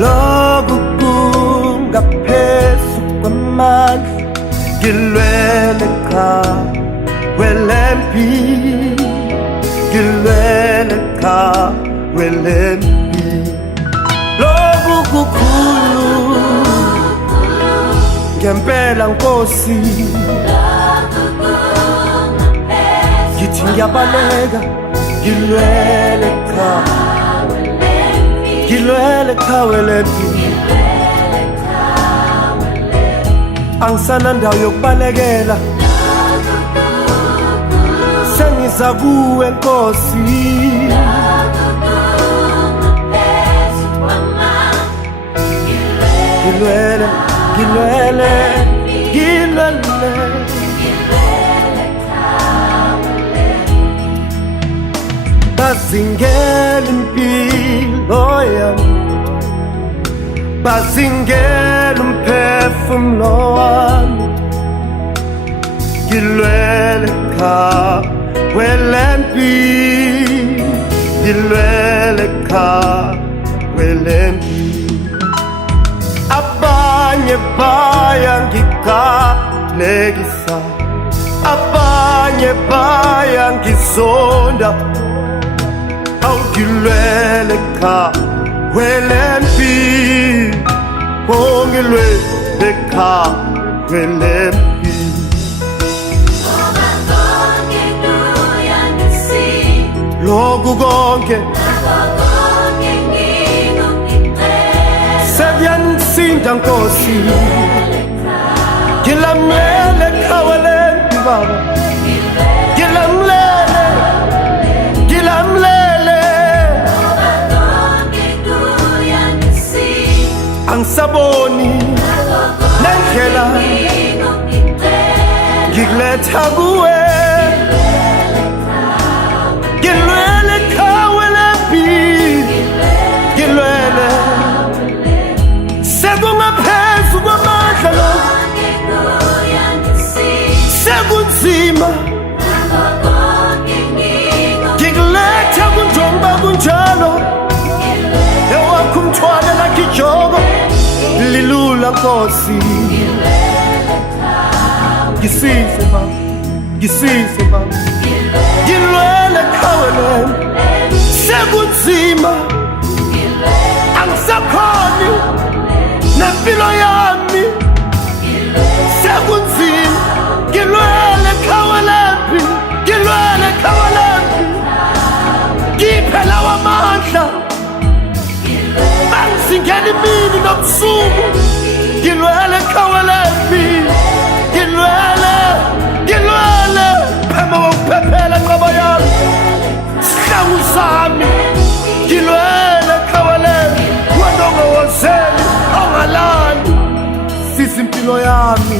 loku kungaphezu kwamandla ngilwele cha welempi ngilwele cha welempi loku kukhulu ngempela Nkosi ngithi ngiyabaleka ngilwele cha welempi angisana ndawo yokubalekela sengiza kuwe Nkosi ngilwele bazingela impilo yami bazingela umphefumulo wami ngilwele cha welempi ngilwele cha welempi abanye bayangiqalekisa abanye bayangizonda awungilwele cha welempi ngilwele cha welempi loku konke sekuyangisinda Nkosi ngilamlele cha welempi Baba ngilamlele angisaboni nendlela ngikuletha kuwe ngilwele cha welempi ngilwele sekungaphezu kwamandla lo sekunzima ngikuletha kunjengoba kunjalo ewakho umthwalo lakijoko lilula Nkosi ngisize Baba ngilwele cha welempi sekunzima angisakhoni nempilo yami sekunzima ngilwele cha welempi ngiphela wamandla bangisingela imini nobusuku ngilwele cha welempi ngilwele phema wokuphephela nqobo yami sihlangu sami ngilwele cha welempi wena ongawozeli ongalali sisi impilo yami